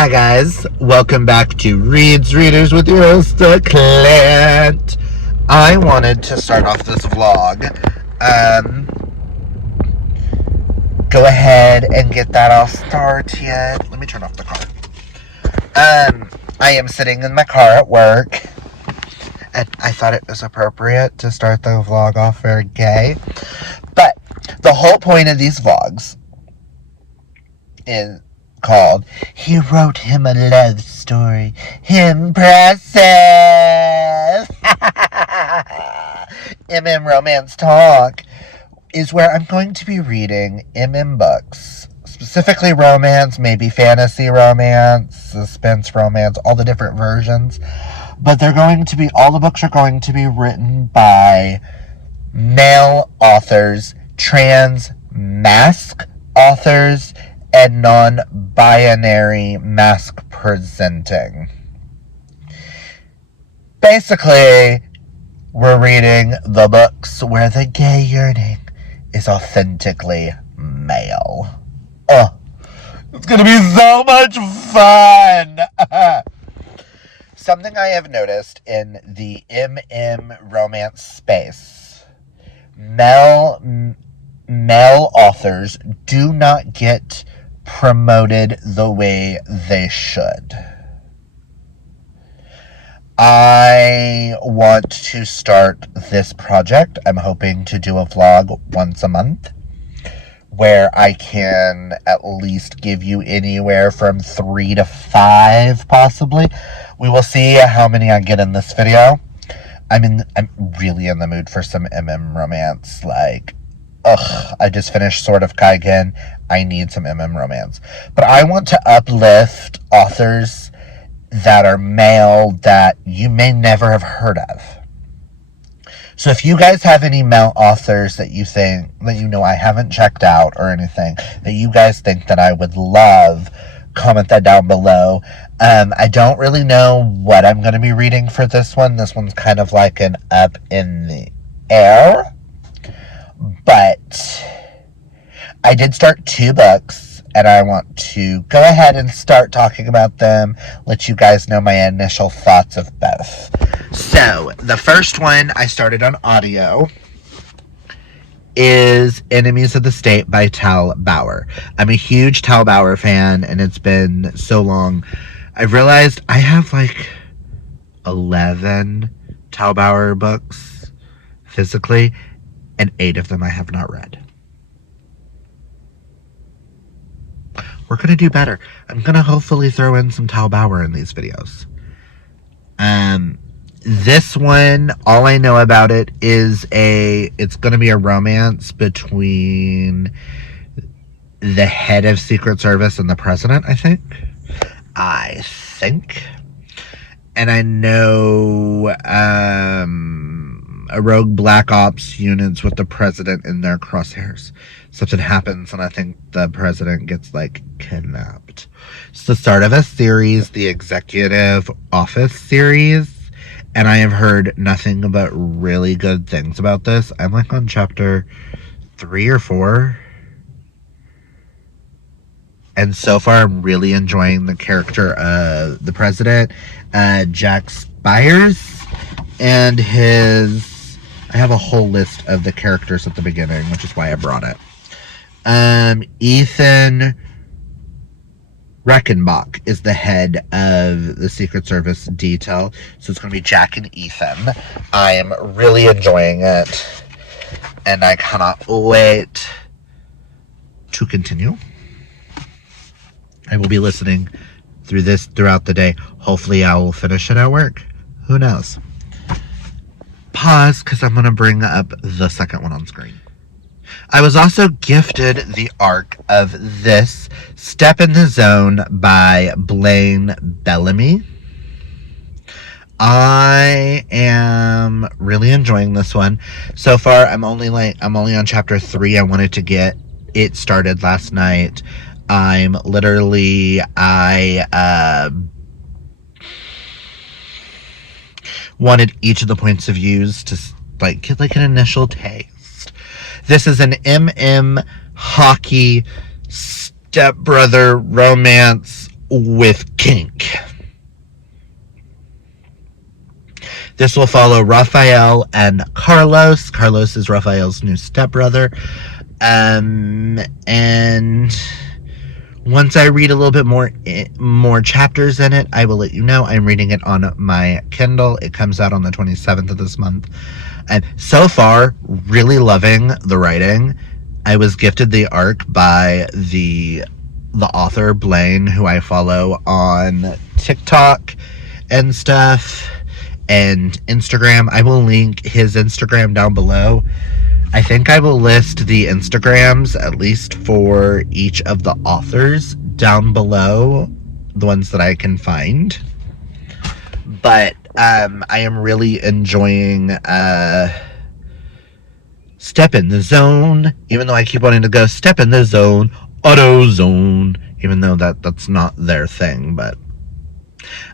Hi guys, welcome back to Reads Readers with your host, Clint. I wanted to start off this vlog. Go ahead and get that all started. Let me turn off the car. I am sitting in my car at work, and I thought it was appropriate to start the vlog off very gay. But the whole point of these vlogs is called He Wrote Him a Love Story. Him-Pressive. Romance Talk is where I'm going to be reading books. Specifically romance, maybe fantasy romance, suspense romance, all the different versions. But all the books are going to be written by male authors, trans masc authors, and non-binary mask presenting. Basically, we're reading the books where the gay yearning is authentically male. It's gonna be so much fun! Something I have noticed in the romance space, male authors do not get promoted the way they should. I want to start this project. I'm hoping to do a vlog once a month where I can at least give you anywhere from 3 to 5 possibly. We will see how many I get in this video. I'm really in the mood for some romance. I just finished Sword of Kaigen. I need some romance. But I want to uplift authors that are male that you may never have heard of. So if you guys have any male authors that you think, that you know I haven't checked out or anything, that you guys think that I would love, comment that down below. I don't really know what I'm going to be reading for this one. This one's kind of like an up in the air. But I did start 2 books, and I want to go ahead and start talking about them, let you guys know my initial thoughts of both. So, the first one I started on audio is Enemies of the State by Tal Bauer. I'm a huge Tal Bauer fan, and it's been so long. I've realized I have 11 Tal Bauer books physically, and 8 of them I have not read. We're going to do better. I'm going to hopefully throw in some Tal Bauer in these videos. This one, all I know about it is it's going to be a romance between the head of Secret Service and the president, I think. And I know a rogue black ops units with the president in their crosshairs. Something happens, and I think the president gets kidnapped. It's the start of a series, the Executive Office series, and I have heard nothing but really good things about this. I'm on chapter 3 or 4. And so far, I'm really enjoying the character of the president, Jack Spires, and I have a whole list of the characters at the beginning, which is why I brought it. Ethan Reckenbach is the head of the Secret Service detail, so it's going to be Jack and Ethan. I am really enjoying it, and I cannot wait to continue. I will be listening through this throughout the day. Hopefully I will finish it at work. Who knows? Pause, because I'm going to bring up the second one on screen. I was also gifted the arc of this Step in the Zone by Blaine Bellamy. I am really enjoying this one. So far, I'm only on chapter 3. I wanted to get it started last night. I wanted each of the points of views to get an initial taste. This is an hockey stepbrother romance with kink. This will follow Raphael and Carlos. Carlos is Raphael's new stepbrother. And once I read a little bit more chapters in it, I will let you know. I'm reading it on my Kindle. It comes out on the 27th of this month. And so far, really loving the writing. I was gifted the arc by the author, Blaine, who I follow on TikTok and stuff, and Instagram. I will link his Instagram down below. I think I will list the Instagrams, at least for each of the authors, down below, the ones that I can find. But I am really enjoying Step in the Zone, even though I keep wanting to go Step in the Zone, Auto Zone, even though that's not their thing. But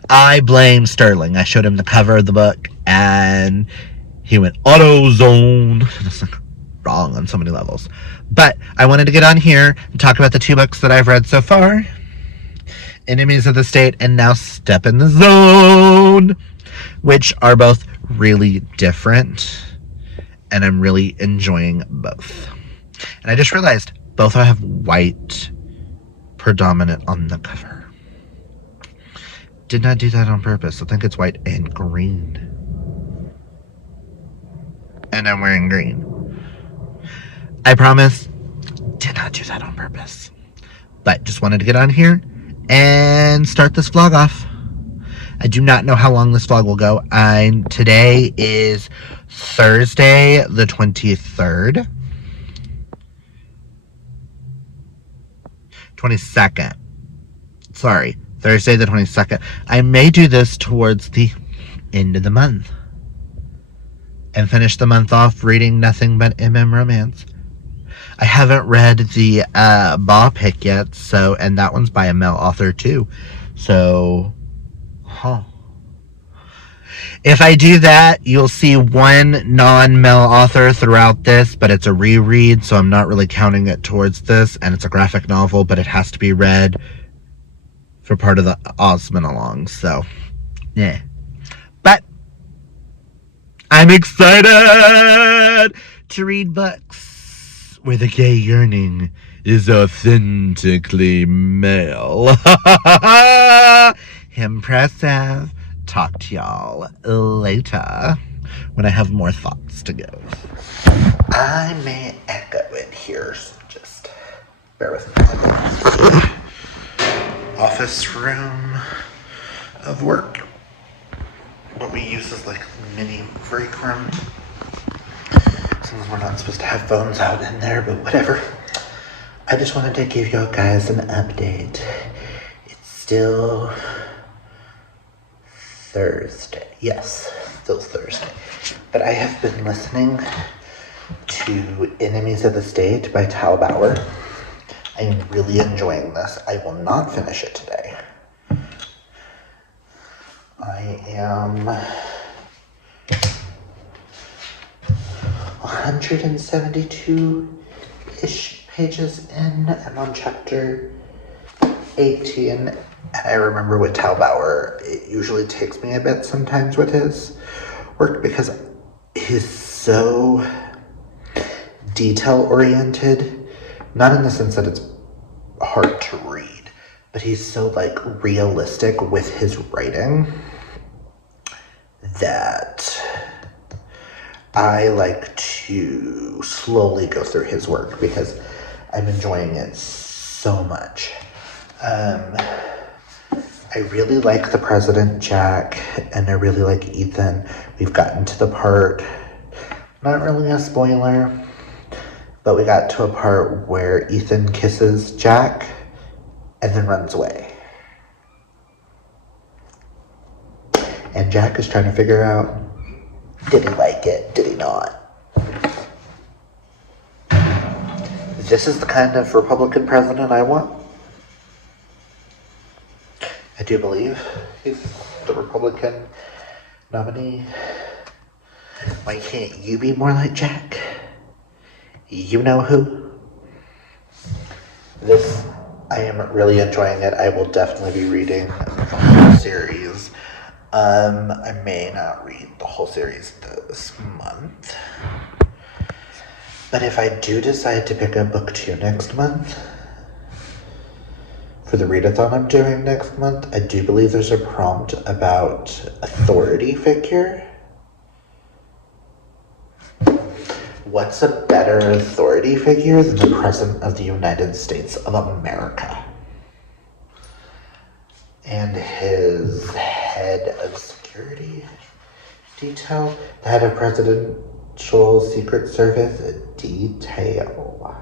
I blame Sterling. I showed him the cover of the book, and he went, Auto Zone. It's like wrong on so many levels. But I wanted to get on here and talk about the 2 books that I've read so far. Enemies of the State and now Step in the Zone, which are both really different. And I'm really enjoying both. And I just realized both have white predominant on the cover. Did not do that on purpose. I think it's white and green. And I'm wearing green. I promise, did not do that on purpose. But just wanted to get on here and start this vlog off. I do not know how long this vlog will go. Today is Thursday the 23rd. 22nd. Sorry, Thursday the 22nd. I may do this towards the end of the month and finish the month off reading nothing but MM romance. I haven't read the Baw Pick yet, and that one's by a male author too. So, if I do that, you'll see one non-male author throughout this, but it's a reread, so I'm not really counting it towards this, and it's a graphic novel, but it has to be read for part of the Osmond along, so, yeah. But, I'm excited to read books where the gay yearning is authentically male. Him-Pressive. Talk to y'all later when I have more thoughts to give. I may echo it here, so just bear with me. Office room of work. What we use is like mini break room. Since we're not supposed to have phones out in there, but whatever. I just wanted to give you guys an update. It's still Thursday. Yes, still Thursday. But I have been listening to Enemies of the State by Tal Bauer. I am really enjoying this. I will not finish it today. I am 172-ish pages in. I'm on chapter 18. I remember with Tal Bauer, it usually takes me a bit sometimes with his work because he's so detail-oriented. Not in the sense that it's hard to read, but he's so like realistic with his writing that I like to slowly go through his work because I'm enjoying it so much. I really like the President Jack, and I really like Ethan. We've gotten to the part, not really a spoiler, but we got to a part where Ethan kisses Jack and then runs away. And Jack is trying to figure out, did he like it? Did he not? This is the kind of Republican president I want. I do believe he's the Republican nominee. Why can't you be more like Jack? You know who? This I am really enjoying it. I will definitely be reading the whole series. I may not read the whole series this month. But if I do decide to pick up book 2 next month, for the readathon I'm doing next month, I do believe there's a prompt about authority figure. What's a better authority figure than the President of the United States of America? And his head of security detail, the head of Presidential Secret Service detail.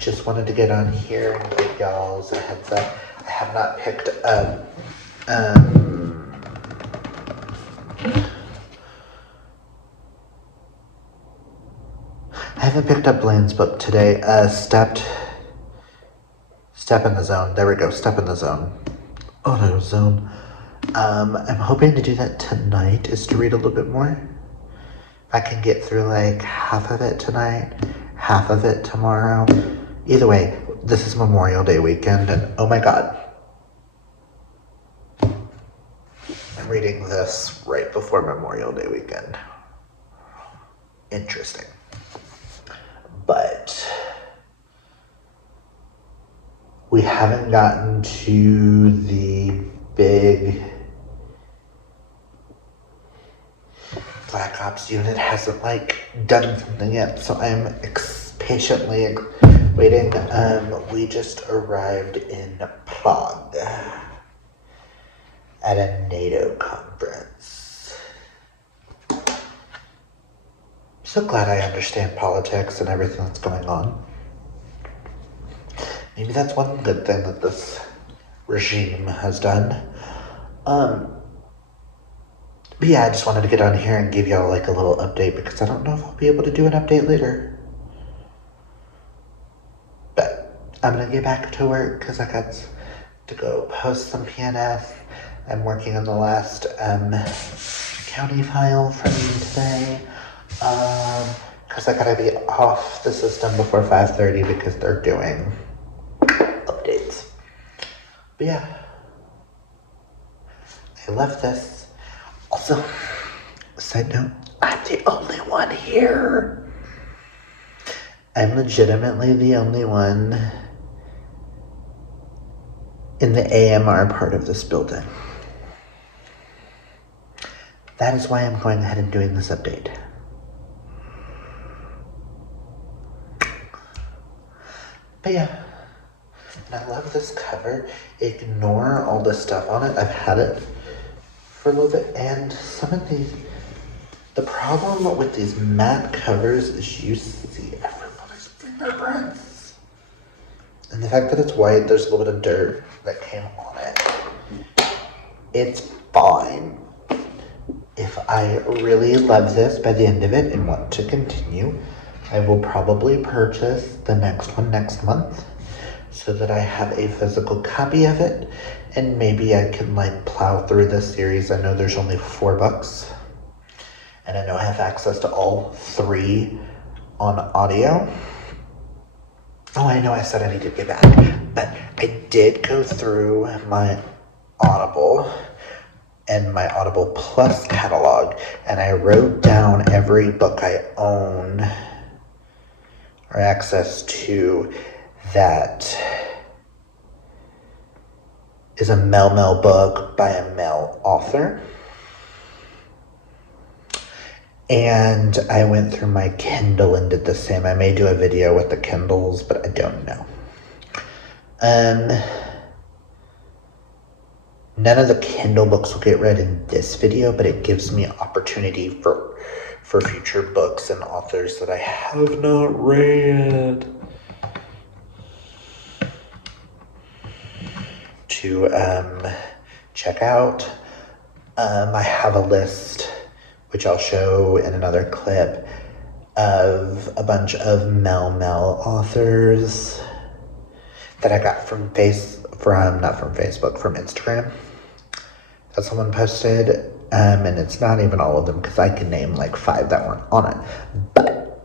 Just wanted to get on here and give y'all a heads up. I have not picked up I haven't picked up Blaine's book today. Step in the Zone. There we go. Step in the Zone. Auto Zone. I'm hoping to do that tonight, is to read a little bit more. If I can get through like half of it tonight, half of it tomorrow. Either way, this is Memorial Day weekend, and oh my god. I'm reading this right before Memorial Day weekend. Interesting. But we haven't gotten to the big Black Ops unit hasn't done something yet, so I'm patiently waiting. We just arrived in Prague at a NATO conference. I'm so glad I understand politics and everything that's going on. Maybe that's one good thing that this regime has done. But yeah, I just wanted to get on here and give y'all a little update because I don't know if I'll be able to do an update later. But I'm gonna get back to work because I got to go post some PNF. I'm working on the last county file for me today. Because I gotta be off the system before 5:30 because they're doing updates. But yeah, I love this. Also, side note, I'm the only one here. I'm legitimately the only one in the AMR part of this building. That is why I'm going ahead and doing this update. But yeah, and I love this cover. Ignore all the stuff on it. I've had it for a little bit, and some of these, the problem with these matte covers is you see everybody's fingerprints. And the fact that it's white, there's a little bit of dirt that came on it. It's fine. If I really love this by the end of it and want to continue, I will probably purchase the next one next month so that I have a physical copy of it, and maybe I can plow through this series. I know there's only 4 books, and I know I have access to all 3 on audio. Oh, I know I said I need to get back, but I did go through my Audible and my Audible Plus catalog, and I wrote down every book I own or access to that is a male book by a male author. And I went through my Kindle and did the same. I may do a video with the Kindles, but I don't know. None of the Kindle books will get read in this video, but it gives me an opportunity for future books and authors that I have not read to check out. I have a list, which I'll show in another clip, of a bunch of male authors that I got from Instagram. That someone posted, and it's not even all of them because I can name 5 that weren't on it. But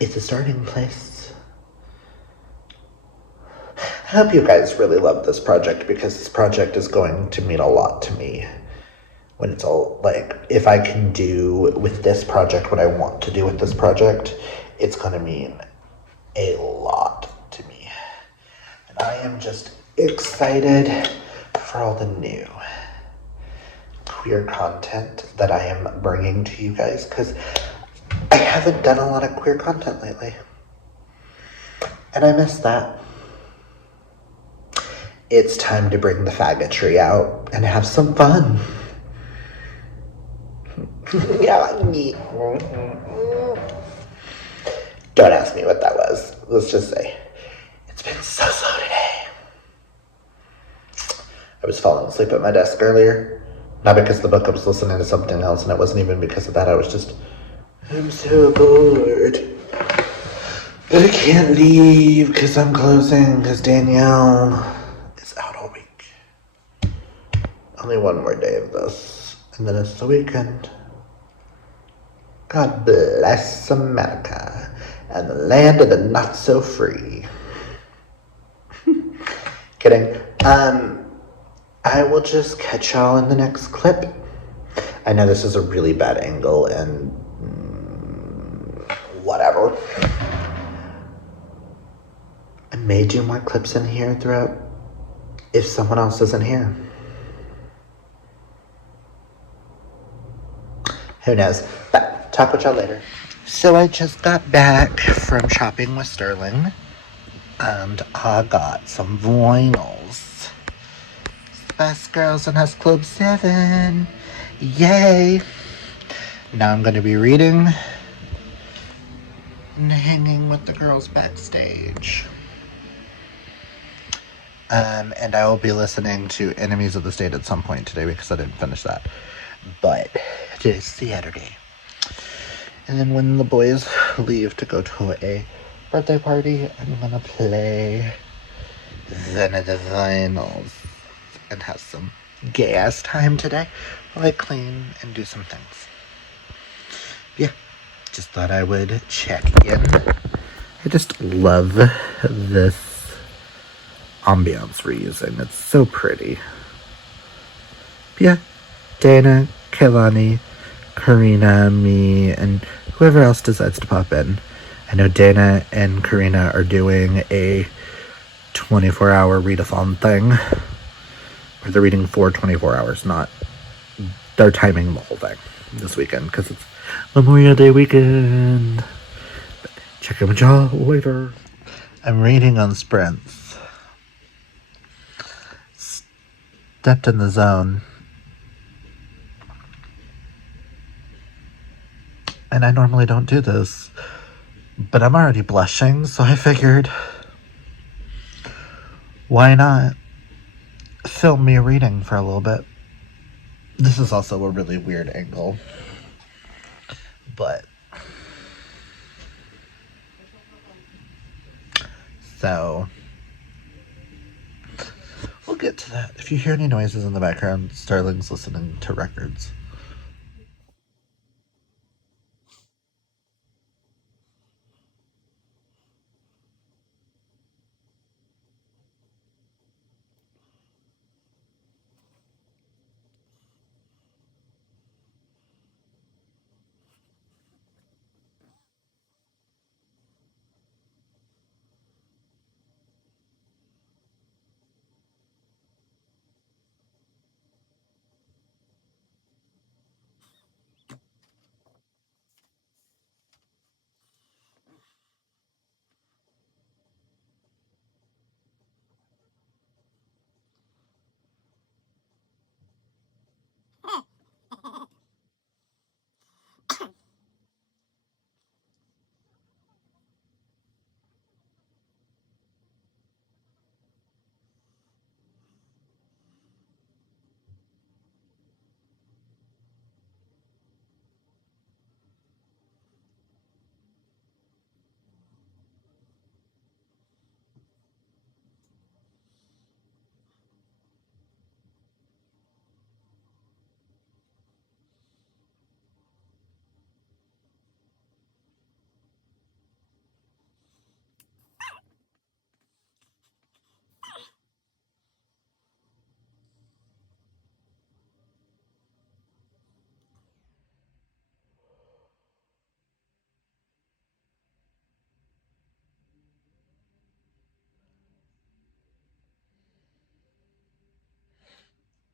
it's a starting place. I hope you guys really love this project because this project is going to mean a lot to me. When it's all like, if I can do with this project what I want to do with this project, it's going to mean a lot to me. And I am just excited for all the new queer content that I am bringing to you guys because I haven't done a lot of queer content lately. And I miss that. It's time to bring the faggotry out and have some fun. Don't ask me what that was. Let's just say it's been so slow today. I was falling asleep at my desk earlier. Not because of the book, I was listening to something else, and it wasn't even because of that. I was just, I'm so bored. But I can't leave because I'm closing because Danielle is out all week. Only one more day of this, and then it's the weekend. God bless America and the land of the not so free. Kidding. I will just catch y'all in the next clip. I know this is a really bad angle and whatever. I may do more clips in here throughout if someone else isn't here. Who knows? But talk with y'all later. So I just got back from shopping with Sterling and I got some vinyls. Spice Girls and House Club 7. Yay! Now I'm going to be reading and hanging with the girls backstage. And I will be listening to Enemies of the State at some point today because I didn't finish that. But it is Saturday. And then when the boys leave to go to a birthday party, I'm gonna play one of the vinyls and have some gay-ass time today while I clean and do some things. Yeah, just thought I would check in. I just love this ambiance we're using. It's so pretty. Yeah, Dana, Kaylani, Karina, me, and whoever else decides to pop in. I know Dana and Karina are doing a 24-hour readathon thing. Or they're reading for 24 hours, not... They're timing the whole thing this weekend because it's Memorial Day weekend. But check in with y'all later. I'm reading on sprints. Stepped in the zone. And I normally don't do this. But I'm already blushing, so I figured, why not film me reading for a little bit? This is also a really weird angle. But... So... We'll get to that. If you hear any noises in the background, Sterling's listening to records.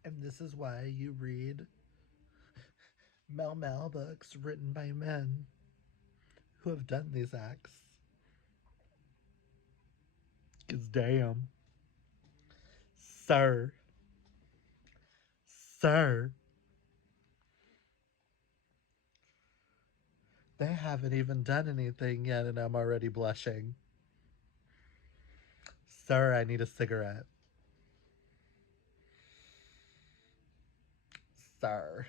And this is why you read Mel books written by men who have done these acts. Because damn. Sir. Sir. They haven't even done anything yet and I'm already blushing. Sir, I need a cigarette. Sir.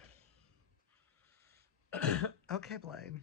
Okay, Blaine.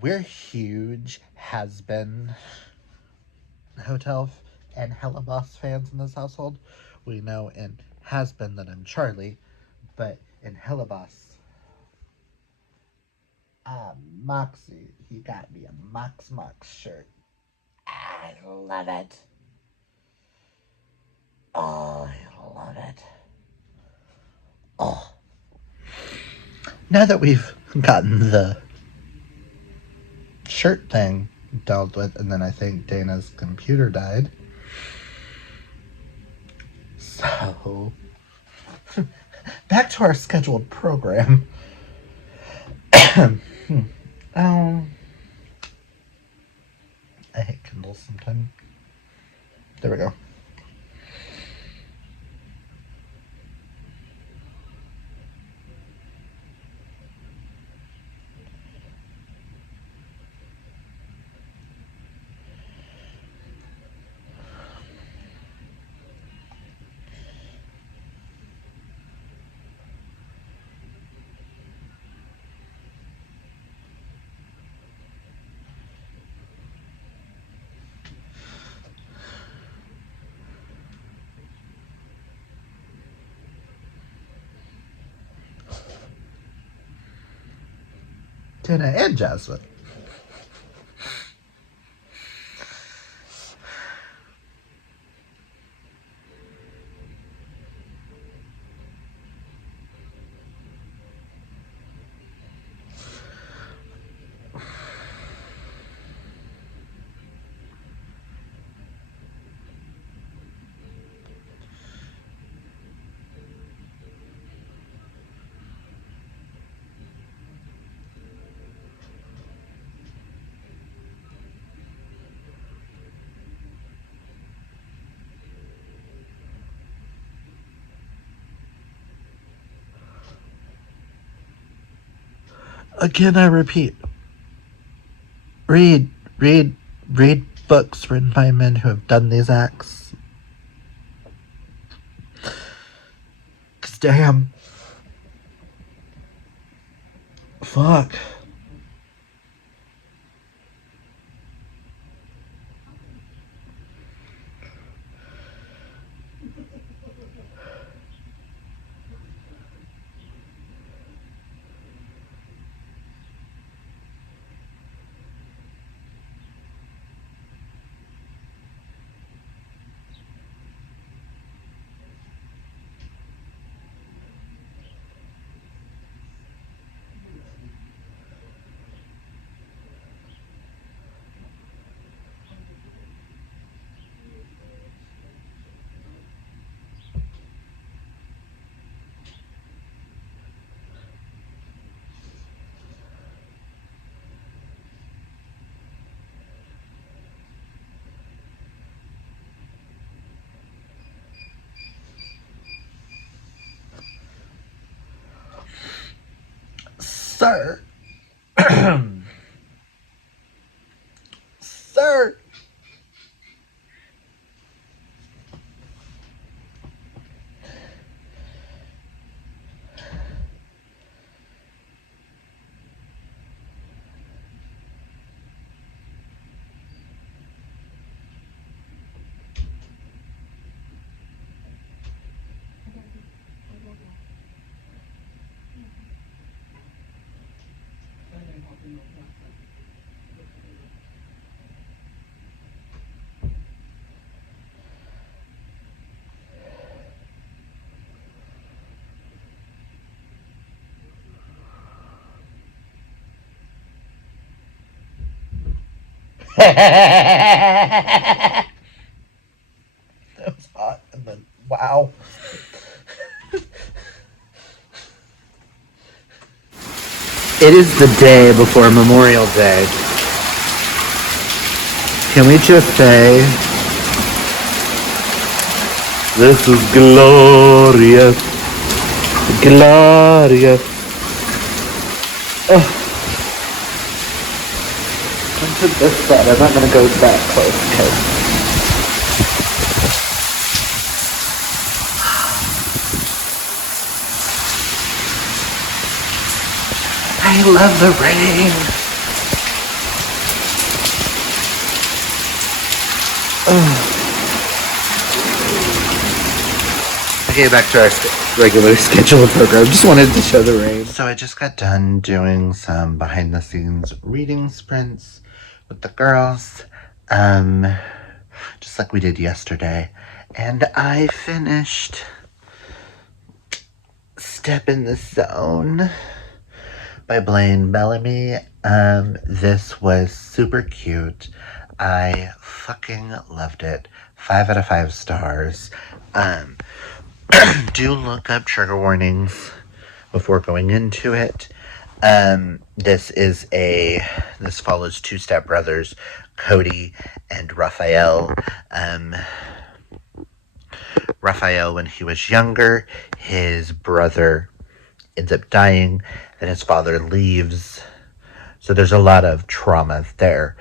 We're huge has-been hotel and Hella Boss fans in this household. We know in has-been that I'm Charlie, but in Hella Boss, Moxie, he got me a Mox shirt. I love it. Oh, I love it. Oh. Now that we've gotten the shirt thing dealt with, and then I think Dana's computer died. So, back to our scheduled program. Oh, I hate Kindles sometimes. There we go. Dana and Jasmine. Again, I repeat. Read, read, read books written by men who have done these acts. 'Cause damn. Fuck. Sir. Sir. That was hot. And then, wow. It is the day before Memorial Day. Can we just say, this is glorious. Glorious. Oh. To this side. I'm not gonna go that close. Okay. I love the rain. Okay, back to our regular scheduled program. Just wanted to show the rain. So I just got done doing some behind the scenes reading sprints with the girls, just like we did yesterday, and I finished Step in the Zone by Blaine Bellamy. This was super cute. I fucking loved it. 5 out of 5 stars. Do look up trigger warnings before going into it. This follows two stepbrothers, Cody and Raphael. Raphael, when he was younger, his brother ends up dying, and his father leaves. So there's a lot of trauma there.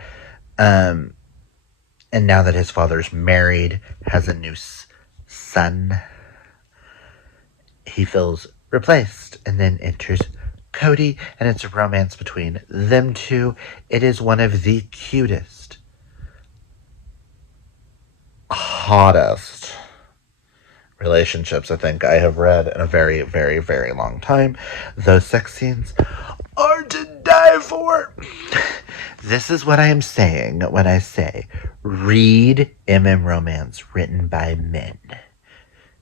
And now that his father's married, has a new son, he feels replaced, and then enters Cody, and it's a romance between them two. It is one of the cutest, hottest relationships I think I have read in a very, very, very long time. Those sex scenes are to die for. This is what I am saying when I say read romance written by men,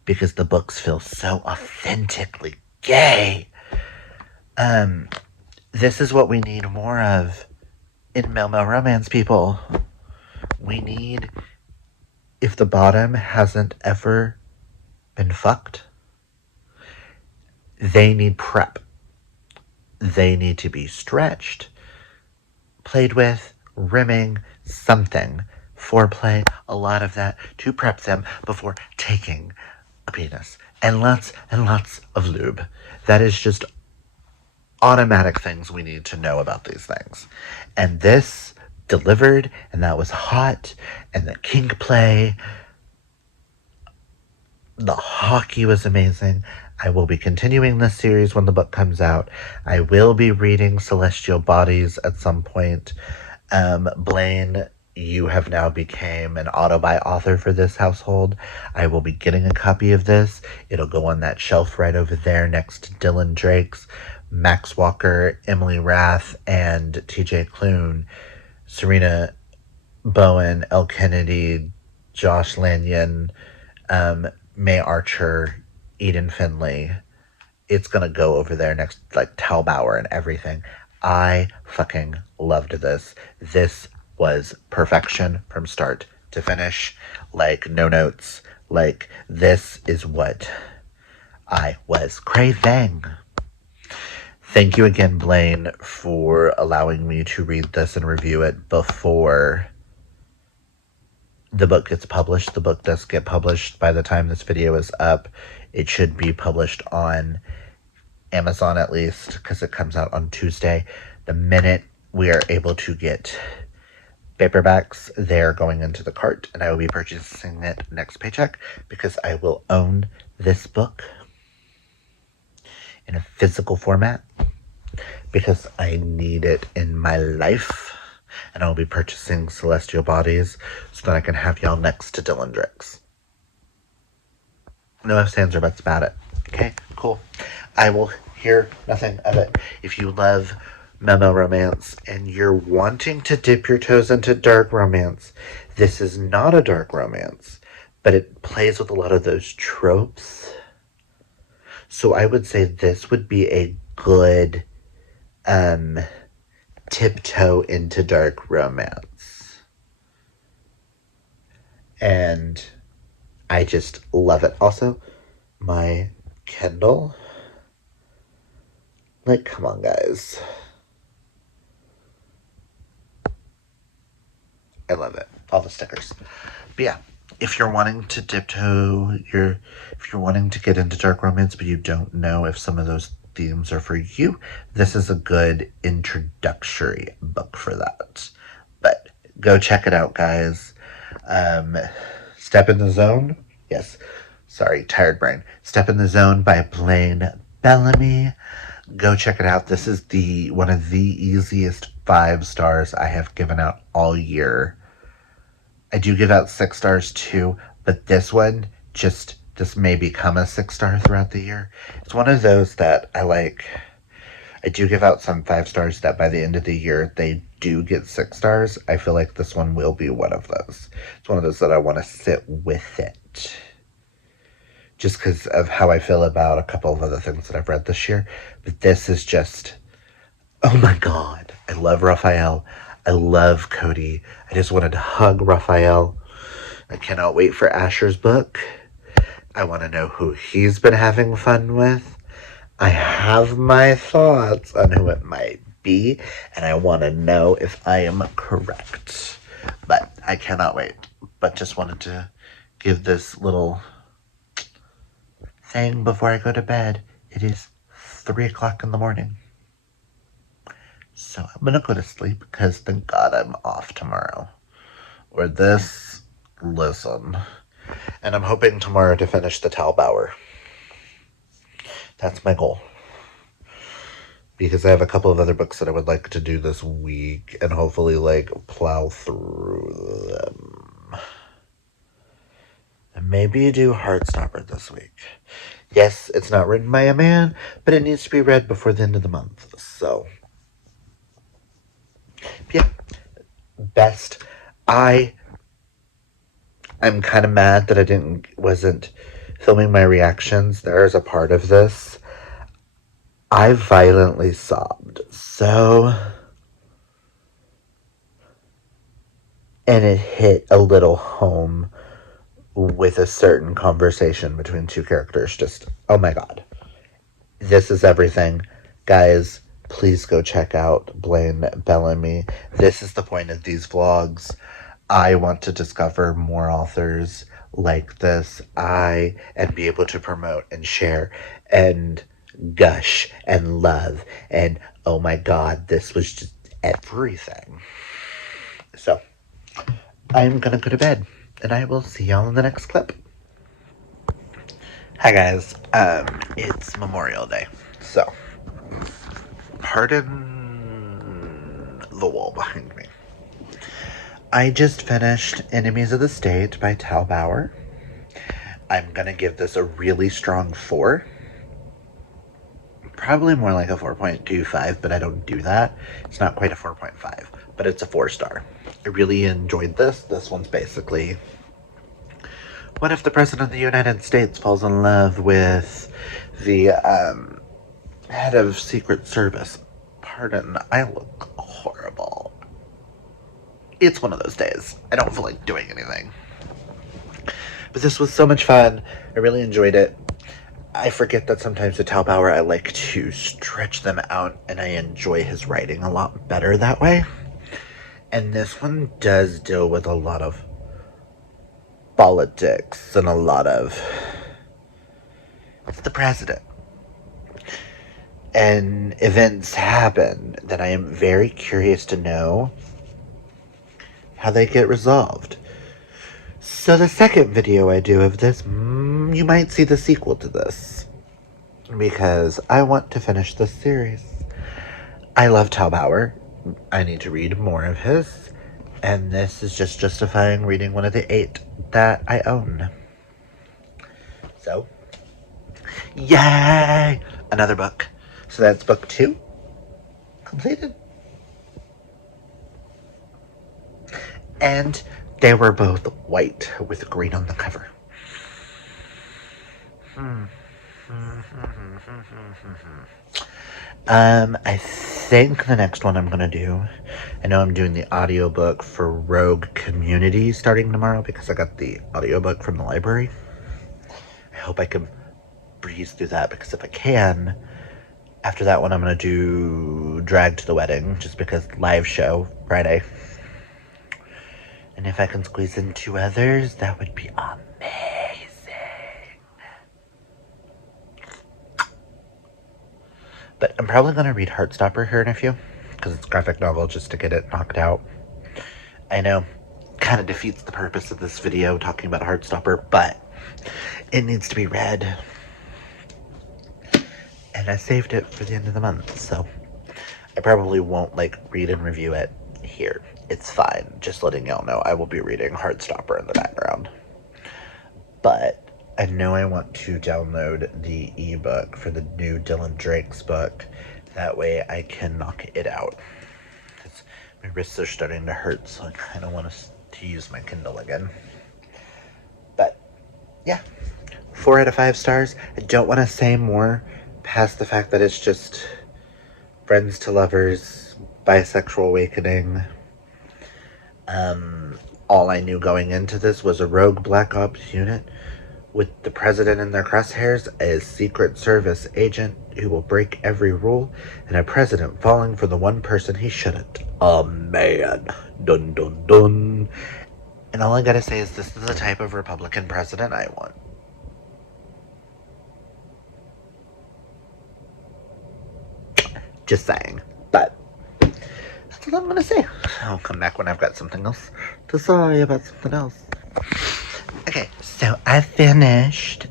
because the books feel so authentically gay. This is what we need more of in male romance, people. We need, if the bottom hasn't ever been fucked, they need prep. They need to be stretched, played with, rimming, something, foreplay, a lot of that to prep them before taking a penis. And lots of lube. That is just automatic things we need to know about these things. And this delivered, and that was hot, and the kink play, the hockey was amazing. I will be continuing this series when the book comes out. I will be reading Celestial Bodies at some point. Blaine, you have now became an auto-buy author for this household. I will be getting a copy of this. It'll go on that shelf right over there next to Dylan Drake's, Max Walker, Emily Rath, and TJ Klune, Serena Bowen, Elle Kennedy, Josh Lanyon, May Archer, Eden Finley. It's gonna go over there next, like Talbauer and everything. I fucking loved this. This was perfection from start to finish. Like, no notes. Like, this is what I was craving. Thank you again, Blaine, for allowing me to read this and review it before the book gets published. The book does get published by the time this video is up. It should be published on Amazon at least, because it comes out on Tuesday. The minute we are able to get paperbacks, they're going into the cart, and I will be purchasing it next paycheck, because I will own this book in a physical format, because I need it in my life. And I'll be purchasing Celestial Bodies so that I can have y'all next to Dylan Drix. No ifs, ands, or buts about it. Okay, cool. I will hear nothing of it. If you love memo romance and you're wanting to dip your toes into dark romance, this is not a dark romance, but it plays with a lot of those tropes. So I would say this would be a good tiptoe into dark romance. And I just love it. Also, my Kindle, like, come on, guys. I love it. All the stickers. But yeah, if you're wanting to tiptoe, if you're wanting to get into dark romance, but you don't know if some of those themes are for you, this is a good introductory book for that. But go check it out, guys. Step in the Zone. Yes. Sorry, tired brain. Step in the Zone by Blaine Bellamy. Go check it out. This is one of the easiest 5 stars I have given out all year. I do give out 6 stars too, but this one this may become a 6 star throughout the year. It's one of those that I like. I do give out some 5 stars that by the end of the year they do get 6 stars. I feel like this one will be one of those. It's one of those that I want to sit with it. Just because of how I feel about a couple of other things that I've read this year. But this is just, oh my god. I love Raphael. I love Cody. I just wanted to hug Raphael. I cannot wait for Asher's book. I want to know who he's been having fun with. I have my thoughts on who it might be, and I want to know if I am correct. But I cannot wait. But just wanted to give this little thing before I go to bed. It is 3 o'clock in the morning. So I'm going to go to sleep because thank God I'm off tomorrow. Or this, listen. And I'm hoping tomorrow to finish the Talbauer. That's my goal. Because I have a couple of other books that I would like to do this week and hopefully plow through them. And maybe do Heartstopper this week. Yes, it's not written by a man, but it needs to be read before the end of the month. So, yeah. Best. I'm kind of mad that I wasn't filming my reactions. There is a part of this. I violently sobbed. And it hit a little home with a certain conversation between 2 characters. Just, oh my god. This is everything. Guys, please go check out Blaine Bellamy. This is the point of these vlogs. I want to discover more authors like this. And be able to promote and share and gush and love. And oh my god, this was just everything. So, I'm gonna go to bed. And I will see y'all in the next clip. Hi guys, it's Memorial Day, so pardon the wall behind me. I just finished Enemies of the State by Tal Bauer. I'm gonna give this a really strong 4. Probably more like a 4.25, but I don't do that. It's not quite a 4.5, but it's a 4 star. I really enjoyed this. This one's basically, what if the President of the United States falls in love with the head of Secret Service? Pardon, I look horrible. It's one of those days. I don't feel like doing anything. But this was so much fun. I really enjoyed it. I forget that sometimes with Tal Bauer, I like to stretch them out, and I enjoy his writing a lot better that way. And this one does deal with a lot of politics and a lot of, it's the president. And events happen that I am very curious to know how they get resolved. So the second video I do of this, you might see the sequel to this. Because I want to finish this series. I love Tal Bauer. I need to read more of his. And this is just justifying reading one of the 8 that I own. So, yay! Another book. So that's book 2. completed. And they were both white with green on the cover. I think the next one I'm gonna do, I know I'm doing the audiobook for Rogue Community starting tomorrow because I got the audiobook from the library. I hope I can breeze through that, because if I can, after that one I'm gonna do Drag to the Wedding, just because live show Friday. And if I can squeeze in 2 others, that would be amazing. But I'm probably going to read Heartstopper here in a few, because it's a graphic novel, just to get it knocked out. I know, kind of defeats the purpose of this video talking about Heartstopper, but it needs to be read. And I saved it for the end of the month, so I probably won't, like, read and review it here. It's fine. Just letting y'all know, I will be reading Heartstopper in the background. But I know I want to download the ebook for the new Dylan Drake's book. That way I can knock it out. Because my wrists are starting to hurt, so I kind of want to use my Kindle again. But, yeah. 4 out of 5 stars. I don't want to say more past the fact that it's just friends to lovers, bisexual awakening. All I knew going into this was a rogue black ops unit with the president in their crosshairs, a secret service agent who will break every rule, and a president falling for the one person he shouldn't. A man. Dun dun dun. And all I gotta say is this is the type of Republican president I want. Just saying. But that's all I'm gonna say. I'll come back when I've got something else to say about something else. Okay, so I finished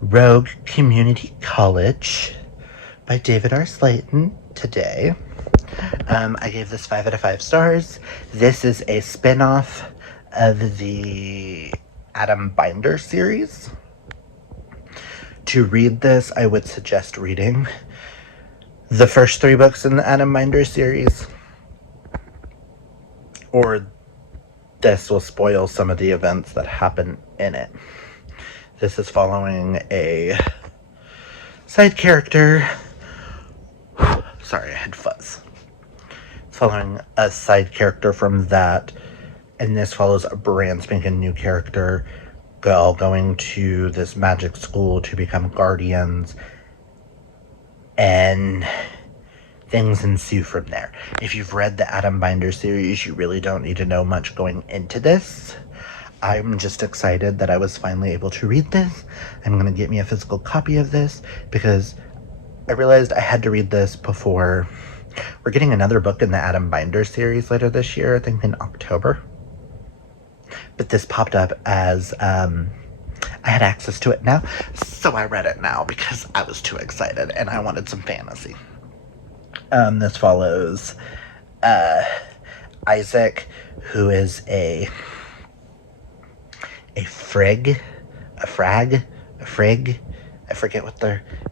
Rogue Community College by David R. Slayton today. I gave this 5 out of 5 stars. This is a spin-off of the Adam Binder series. To read this, I would suggest reading the first 3 books in the Adam Binder series, or this will spoil some of the events that happen in it. This is following a side character. Sorry, I had fuzz. It's following a side character from that, and this follows a brand spanking new character all going to this magic school to become guardians, and things ensue from there. If you've read the Adam Binder series, you really don't need to know much going into this. I'm just excited that I was finally able to read this. I'm going to get me a physical copy of this because I realized I had to read this before. We're getting another book in the Adam Binder series later this year, I think in October. But this popped up as I had access to it now, so I read it now because I was too excited and I wanted some fantasy. This follows Isaac, who is a frag. I forget what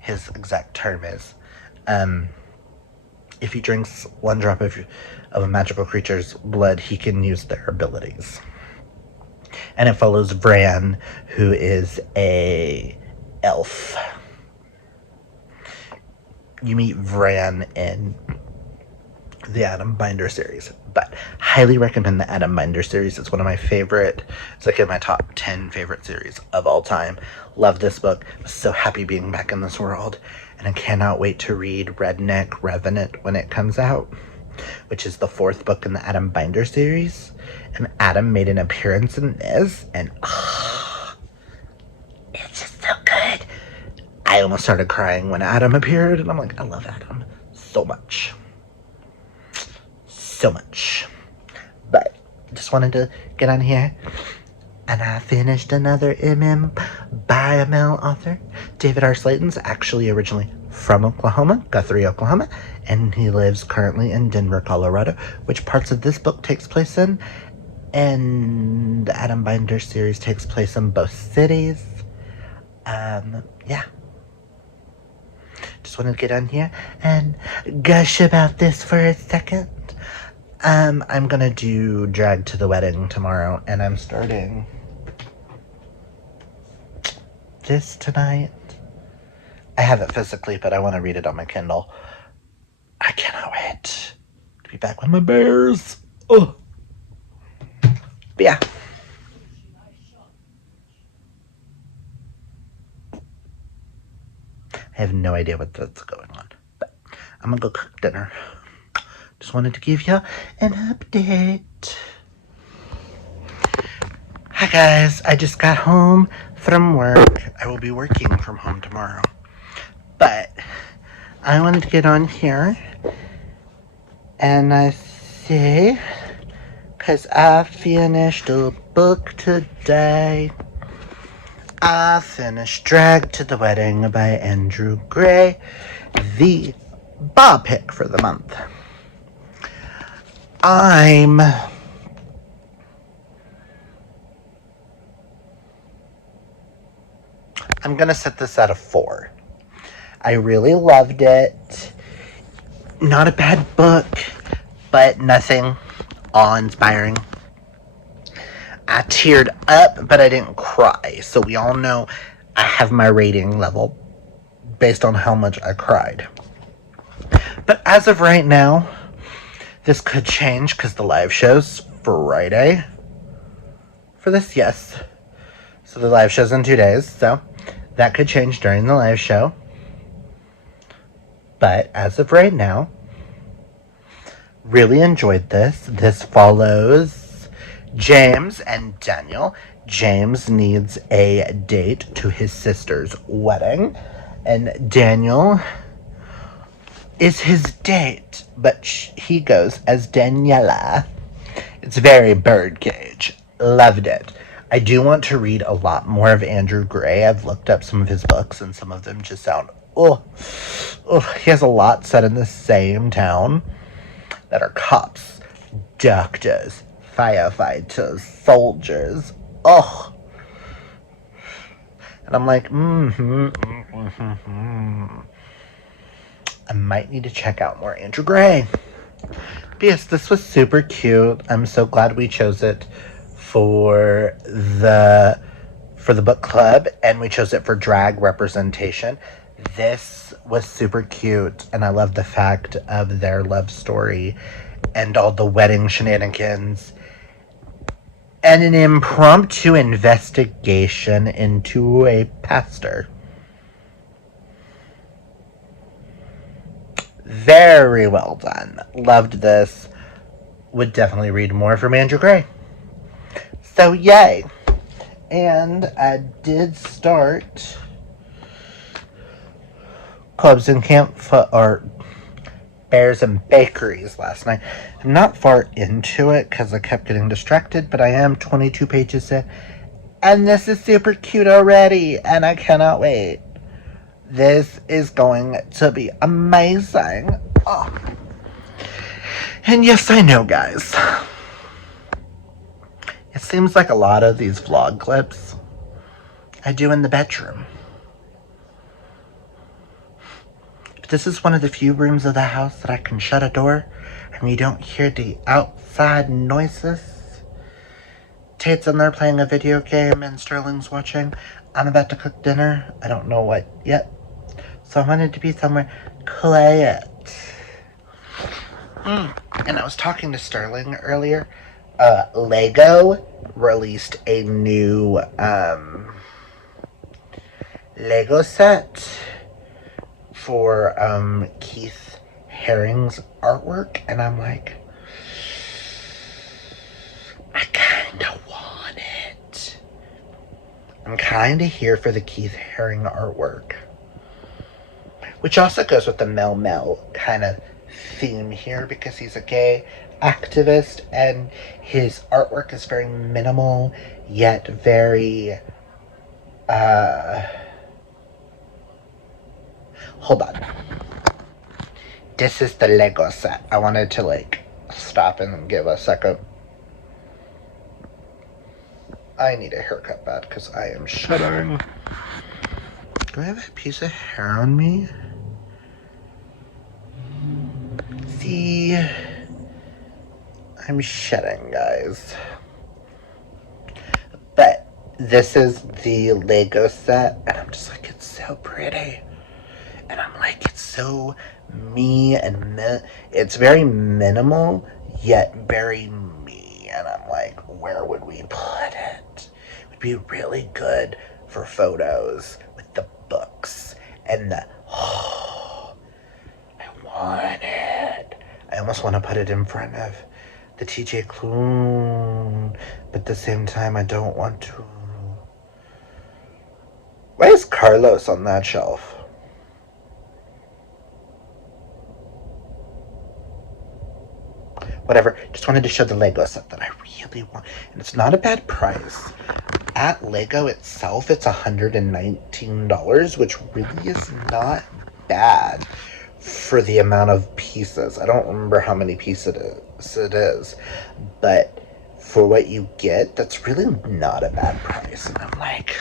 his exact term is. If he drinks 1 drop of a magical creature's blood, he can use their abilities. And it follows Vran, who is a elf. You meet Vran in the Adam Binder series, but highly recommend the Adam Binder series. It's one of my favorite, it's like in my top 10 favorite series of all time. Love this book. Was so happy being back in this world, and I cannot wait to read Redneck Revenant when it comes out, which is the 4th book in the Adam Binder series. And Adam made an appearance in this, and it's just so good. I almost started crying when Adam appeared, and I'm like, I love Adam so much. So much. But just wanted to get on here. And I finished another MM by a male author. David R. Slayton's actually originally from Oklahoma, Guthrie, Oklahoma, and he lives currently in Denver, Colorado, which parts of this book takes place in. And the Adam Binder series takes place in both cities. Yeah. Just just wanted to get on here and gush about this for a second. I'm gonna do Drag to the Wedding tomorrow, and I'm starting this tonight. I have it physically, but I want to read it on my Kindle. I cannot wait to be back with my bears. Oh, but yeah. I have no idea what's going on, but I'm gonna go cook dinner. Just wanted to give you an update. Hi guys, I just got home from work. I will be working from home tomorrow, but I wanted to get on here and I say, because I finished a book today. I finished Drag to the Wedding by Andrew Gray, the Bob pick for the month. I'm gonna set this at a 4. I really loved it. Not a bad book, but nothing awe-inspiring. I teared up, but I didn't cry. So we all know I have my rating level based on how much I cried. But as of right now, this could change because the live show's Friday. For this, yes. So the live show's in 2 days, so that could change during the live show. But as of right now, really enjoyed this. This follows James and Daniel. James needs a date to his sister's wedding, and Daniel is his date, but he goes as Daniela. It's very birdcage. Loved it. I do want to read a lot more of Andrew Gray. I've looked up some of his books, and some of them just sound, he has a lot set in the same town that are cops, doctors, firefighters, soldiers. And I'm like, I might need to check out more Andrew Gray. But yes, this was super cute. I'm so glad we chose it for the book club, and we chose it for drag representation. This was super cute, and I love the fact of their love story and all the wedding shenanigans and an impromptu investigation into a pastor. Very well done. Loved this. Would definitely read more from Andrew Gray. So yay. And I did start Clubs and Bears and Bakeries last night. I'm not far into it because I kept getting distracted, but I am 22 pages in. And this is super cute already, and I cannot wait. This is going to be amazing. And yes, I know, guys. It seems like a lot of these vlog clips I do in the bedroom. But this is one of the few rooms of the house that I can shut a door and you don't hear the outside noises. Tate's in there playing a video game and Sterling's watching. I'm about to cook dinner. I don't know what yet. So I wanted to be somewhere quiet. And I was talking to Sterling earlier. Lego released a new Lego set for Keith Haring's artwork, and I'm like, I kinda want it. I'm kinda here for the Keith Haring artwork, which also goes with the Mel Mel kind of theme here because he's a gay activist and his artwork is very minimal yet very hold on. This is the Lego set. I wanted to stop and give a second. I need a haircut bad because I am shuddering. Do I have a piece of hair on me? see, I'm shedding, guys. But this is the Lego set, and I'm just like, it's so pretty. And I'm like, it's so me and it's very minimal, yet very me. And I'm like, where would we put it? It would be really good for photos with the books and the, oh, I want it. I almost want to put it in front of the TJ Klune, but at the same time, I don't want to. Why is Carlos on that shelf? Whatever, just wanted to show the Lego set that I really want. And it's not a bad price. At Lego itself, it's $119, which really is not bad for the amount of pieces. I don't remember how many pieces it is, but for what you get, that's really not a bad price. And I'm like,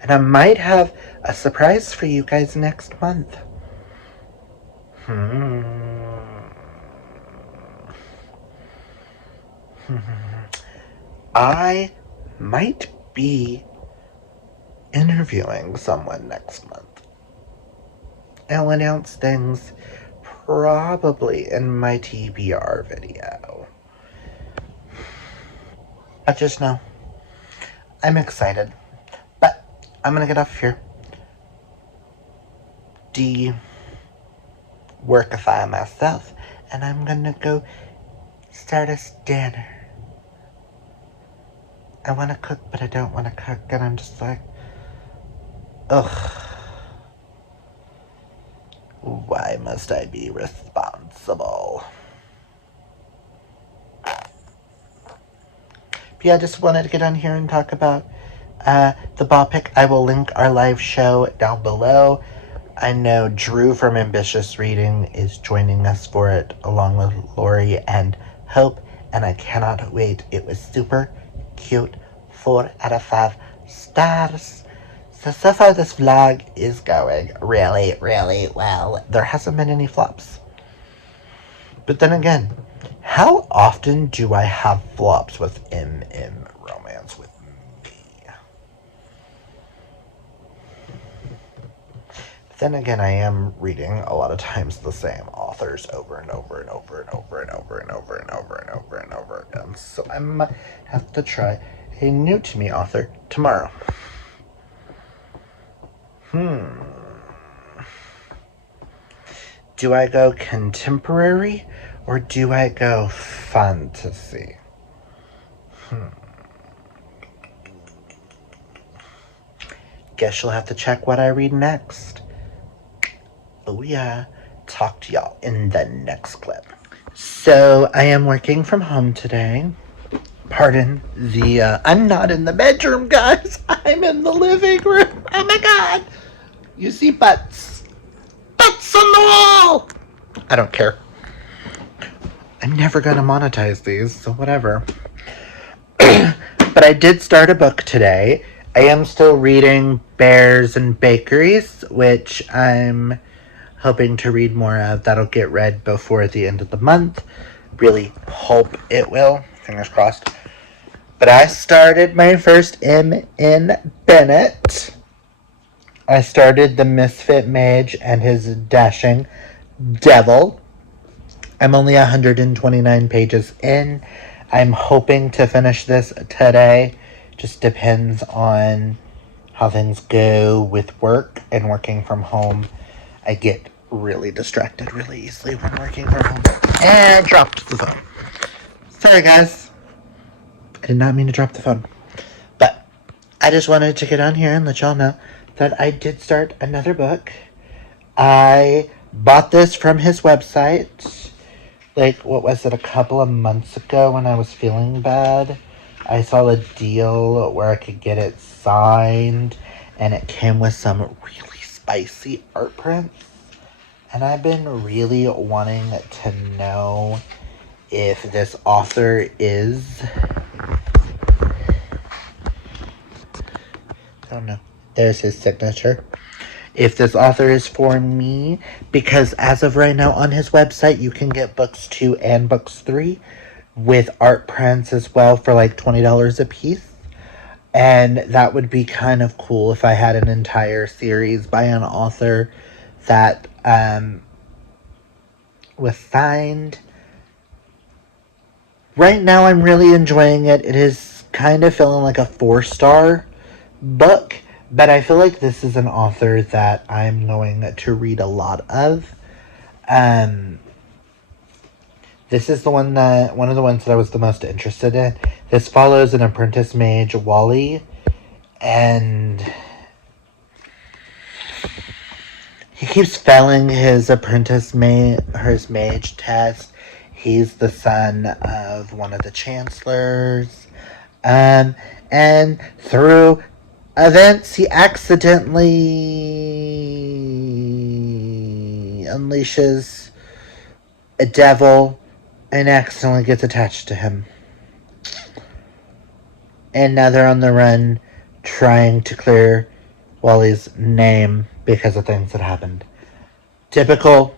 and I might have a surprise for you guys next month. I might be interviewing someone next month. I'll announce things probably in my TBR video. I just know. I'm excited. But I'm gonna get off here. De-workify myself. And I'm gonna go start us dinner. I want to cook, but I don't want to cook. And I'm just like, ugh. Why must I be responsible? But yeah, I just wanted to get on here and talk about the ball pick. I will link our live show down below. I know Drew from Ambitious Reading is joining us for it, along with Lori and Hope, and I cannot wait. It was super cute. 4 out of 5 stars. So far this vlog is going really, really well. There hasn't been any flops. But then again, how often do I have flops with romance with me? But then again, I am reading a lot of times the same authors over and over and over and over and over and over and over and over and over again. So I might have to try a new to me author tomorrow. Do I go contemporary or do I go fantasy? Guess you'll have to check what I read next. Oh yeah. Talk to y'all in the next clip. So I am working from home today. Pardon the, I'm not in the bedroom, guys. I'm in the living room. Oh my God. You see butts. Butts on the wall. I don't care. I'm never going to monetize these, so whatever. But I did start a book today. I am still reading Bears and Bakeries, which I'm hoping to read more of. That'll get read before the end of the month. Really hope it will. Fingers crossed. But I started my first M in Bennett. I started The Misfit Mage and His Dashing Devil. I'm only 129 pages in. I'm hoping to finish this today. Just depends on how things go with work and working from home. I get really distracted really easily when working from home. And dropped the phone. Sorry, guys. I did not mean to drop the phone. But I just wanted to get on here and let y'all know that I did start another book. I bought this from his website. Like, what was it, a couple of months ago when I was feeling bad? I saw a deal where I could get it signed, and it came with some really spicy art prints. And I've been really wanting to know if this author is, I don't know, There's his signature. If this author is for me, because as of right now on his website, you can get books 2 and books 3 with art prints as well for like $20 a piece. And that would be kind of cool if I had an entire series by an author that was signed. Right now, I'm really enjoying it. It is kind of feeling like a 4-star book, but I feel like this is an author that I'm going to read a lot of. This is one of the ones that I was the most interested in. This follows an apprentice mage, Wally, and he keeps failing his mage test. He's the son of one of the chancellors. And through events, he accidentally unleashes a devil and accidentally gets attached to him. And now they're on the run trying to clear Wally's name because of things that happened. Typical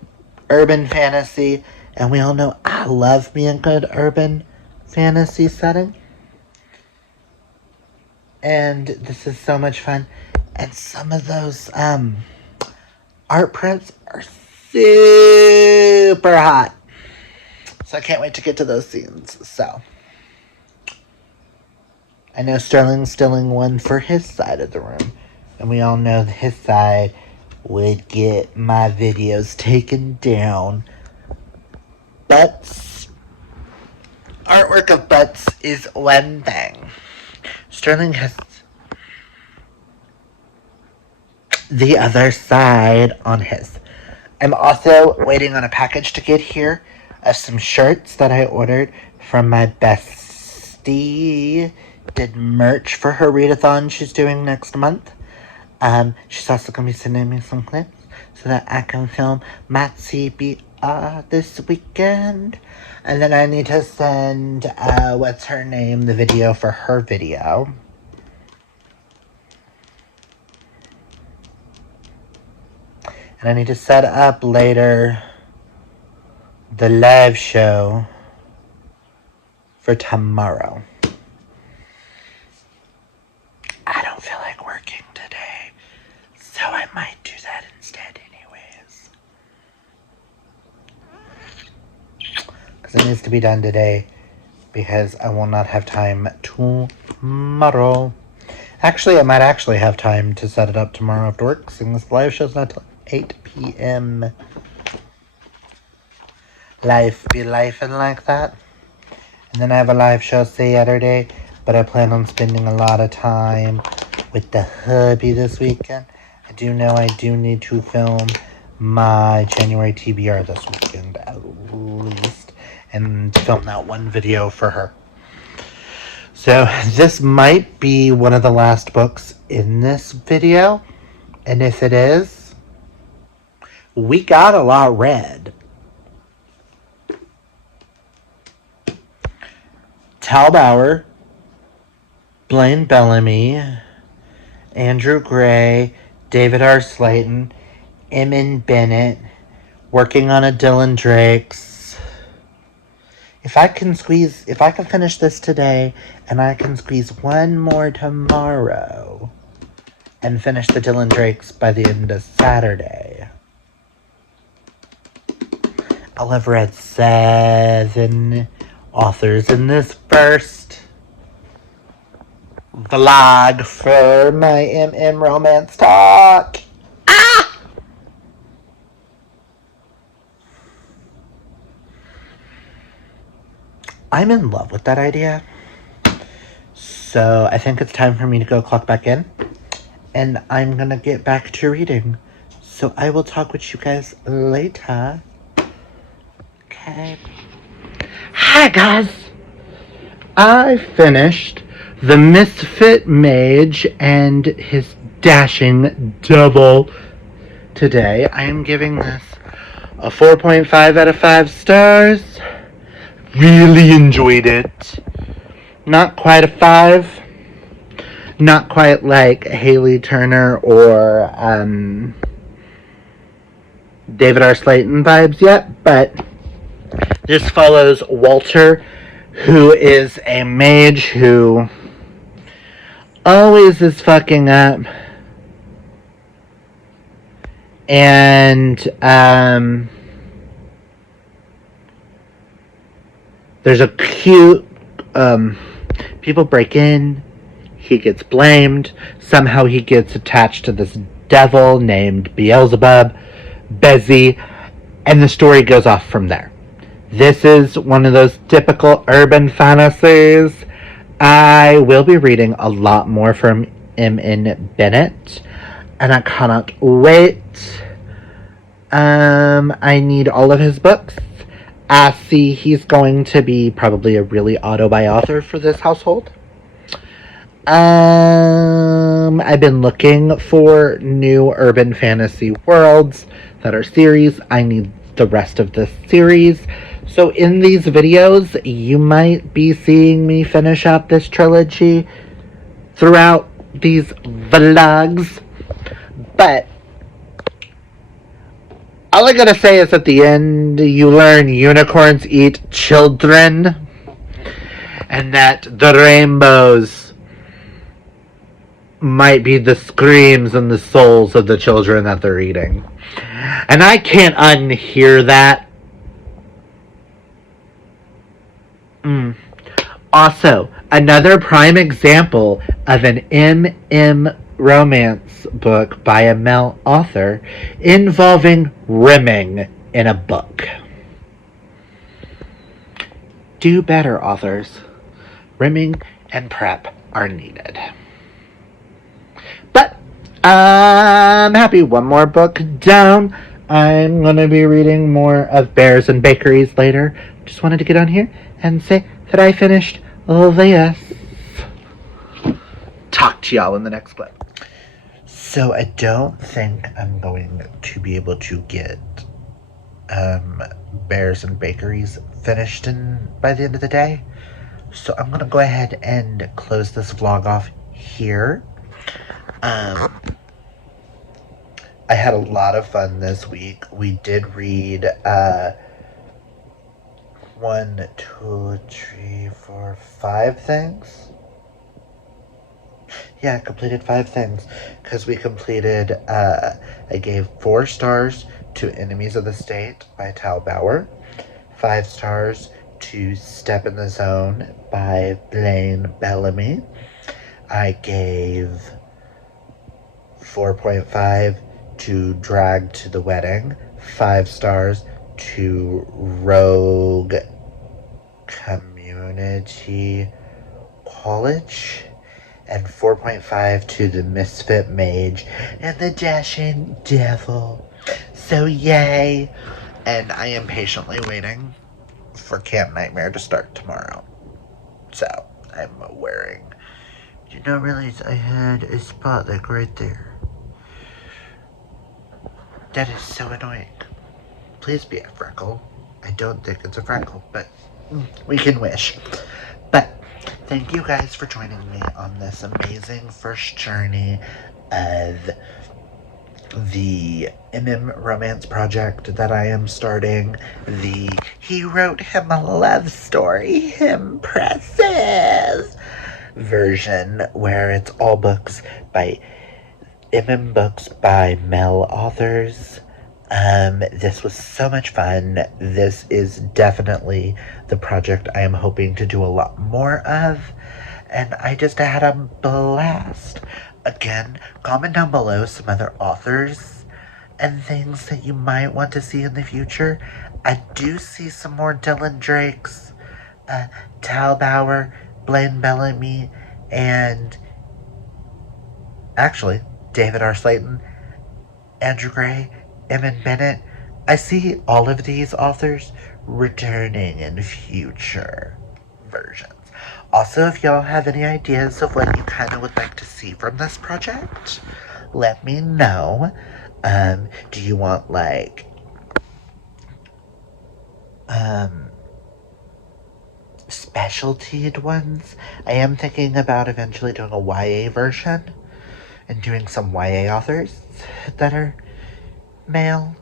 urban fantasy, and we all know I love me a good urban fantasy setting. And this is so much fun. And some of those art prints are super hot. So I can't wait to get to those scenes. So I know Sterling's stealing one for his side of the room. And we all know that his side would get my videos taken down. Butts. Artwork of butts is one thing. Sterling has the other side on his. I'm also waiting on a package to get here of some shirts that I ordered from my bestie. Did merch for her readathon she's doing next month. She's also going to be sending me some clips so that I can film my TBR this weekend. And then I need to send, what's her name, the video for her video. And I need to set up later the live show for tomorrow. I don't feel like working today, so I might do that instead anyways. Because it needs to be done today, because I will not have time tomorrow. Actually, I might actually have time to set it up tomorrow after work, since this live show's not till 8 p.m. Life be lifing like that. And then I have a live show Saturday, but I plan on spending a lot of time with the hubby this weekend. I do know I do need to film my January TBR this weekend at least, and film that one video for her. So this might be one of the last books in this video, and if it is, we got a lot read. Tal Bauer, Blaine Bellamy, Andrew Gray, David R. Slayton, Emin Bennett, working on a Dylan Drakes. If I can finish this today, and I can squeeze one more tomorrow, and finish the Dylan Drakes by the end of Saturday, I'll have read 7 authors in this first vlog for my MM Romance Talk. I'm in love with that idea. So I think it's time for me to go clock back in. And I'm gonna get back to reading. So I will talk with you guys later. Okay. Hi guys! I finished The Misfit Mage and his dashing double today. I am giving this a 4.5 out of 5 stars. Really enjoyed it. Not quite a 5. not quite like Haley Turner or David R. Slayton vibes yet, but this follows Walter, who is a mage who always is fucking up. And there's a cute people break in, he gets blamed, somehow he gets attached to this devil named Beelzebub, Bezzy, and the story goes off from there. This is one of those typical urban fantasies. I will be reading a lot more from M.N. Bennett, and I cannot wait. I need all of his books. I see he's going to be probably a really auto-buy author for this household. I've been looking for new urban fantasy worlds that are series. I need the rest of this series. So in these videos, you might be seeing me finish up this trilogy throughout these vlogs. But all I gotta say is at the end, you learn unicorns eat children, and that the rainbows might be the screams and the souls of the children that they're eating. And I can't unhear that. Also, another prime example of an M.M. romance book by a male author involving rimming in a book. Do better, authors. Rimming and prep are needed. But I'm happy. One more book down. I'm going to be reading more of Bears and Bakeries later. Just wanted to get on here and say that I finished this. Talk to y'all in the next clip. So I don't think I'm going to be able to get Bears and Bakeries finished by the end of the day. So I'm going to go ahead and close this vlog off here. I had a lot of fun this week. We did read 1, 2, 3, 4, 5 things. Yeah, I completed 5 things. Because we completed, I gave 4 stars to Enemies of the State by Tal Bauer. 5 stars to Step in the Zone by Blaine Bellamy. I gave 4.5 to Drag to the Wedding. 5 stars to Rogue Community College, and 4.5 to the Misfit Mage and the Dashing Devil. So yay! And I am patiently waiting for Camp Nightmare to start tomorrow. So I'm wearing. Did not realize I had a spot like right there. That is so annoying. Please be a freckle. I don't think it's a freckle, but we can wish. But thank you guys for joining me on this amazing first journey of the MM romance project that I am starting. He wrote him a love story, Him-Pressive version, where it's all books by MM books by male authors. This was so much fun. This is definitely the project I am hoping to do a lot more of, and I just had a blast. Again, comment down below some other authors and things that you might want to see in the future. I do see some more Dylan Drakes, Tal Bauer, Blaine Bellamy, and actually David R. Slayton, Andrew Gray, M.N. Bennett. I see all of these authors returning in future versions. Also, if y'all have any ideas of what you kind of would like to see from this project, let me know. Do you want like specialtied ones. I am thinking about eventually doing a YA version and doing some YA authors that are male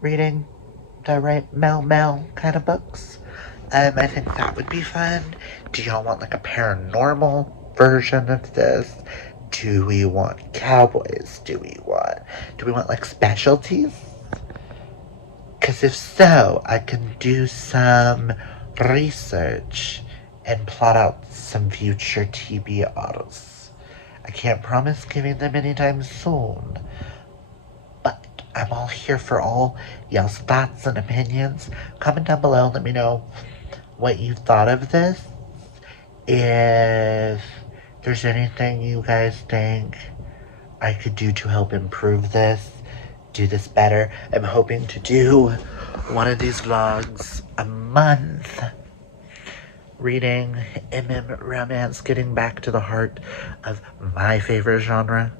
reading the right male kind of books. I think that would be fun. Do y'all want like a paranormal version of this? Do we want cowboys? Do we want like specialties? Because if so, I can do some research and plot out some future TBRs. I can't promise giving them anytime soon, but I'm all here for all y'all's thoughts and opinions. Comment down below and let me know what you thought of this. If there's anything you guys think I could do to help improve this, do this better. I'm hoping to do one of these vlogs a month. Reading romance, getting back to the heart of my favorite genre.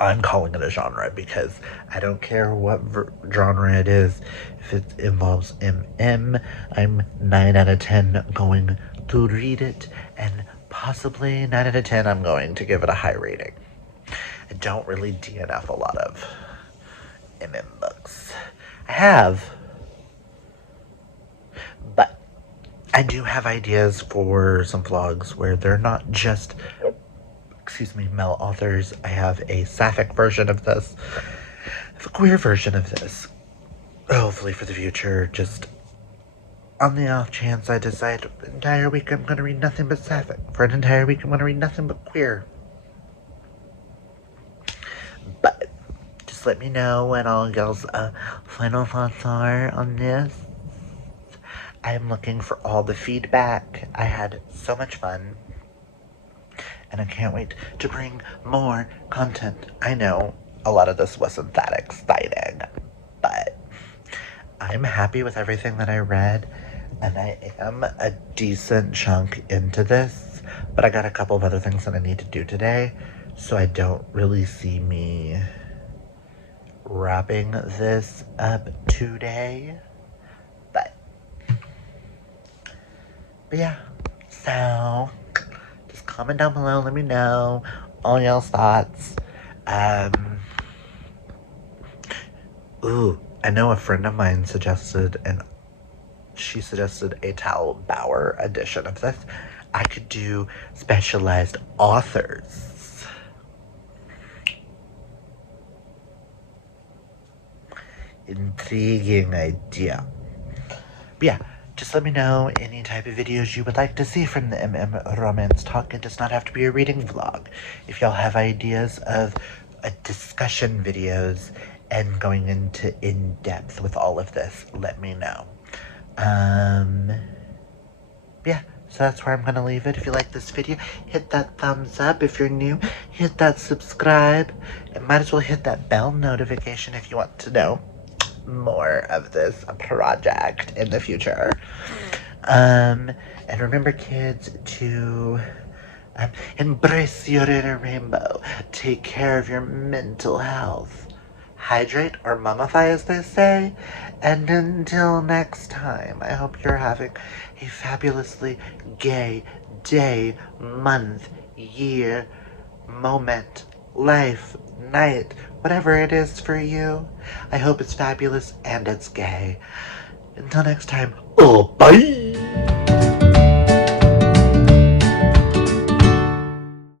I'm calling it a genre because I don't care what genre it is. If it involves I'm 9 out of 10 going to read it, and possibly 9 out of 10 I'm going to give it a high rating. I don't really DNF a lot of books. I have, but I do have ideas for some vlogs where they're not just male authors. I have a sapphic version of this. I have a queer version of this. Hopefully for the future, just on the off chance I decide an entire week I'm going to read nothing but sapphic. For an entire week I'm going to read nothing but queer. But just let me know what all y'all's final thoughts are on this. I am looking for all the feedback. I had so much fun. And I can't wait to bring more content. I know a lot of this wasn't that exciting, but I'm happy with everything that I read, and I am a decent chunk into this, but I got a couple of other things that I need to do today, so I don't really see me wrapping this up today, but yeah, so just comment down below, let me know all y'all's thoughts. I know a friend of mine suggested a Tal Bauer edition of this. I could do specialized authors. Intriguing idea. But yeah, just let me know any type of videos you would like to see from the Romance Talk. It does not have to be a reading vlog. If y'all have ideas of discussion videos and going into in-depth with all of this, let me know. Yeah, so that's where I'm gonna leave it. If you like this video, hit that thumbs up. If you're new, hit that subscribe. And might as well hit that bell notification if you want to know more of this project in the future. And remember, kids, to embrace your inner rainbow. Take care of your mental health. Hydrate or mummify, as they say. And until next time, I hope you're having a fabulously gay day, month, year, moment, life, night, whatever it is for you. I hope it's fabulous and it's gay. Until next time, oh, bye!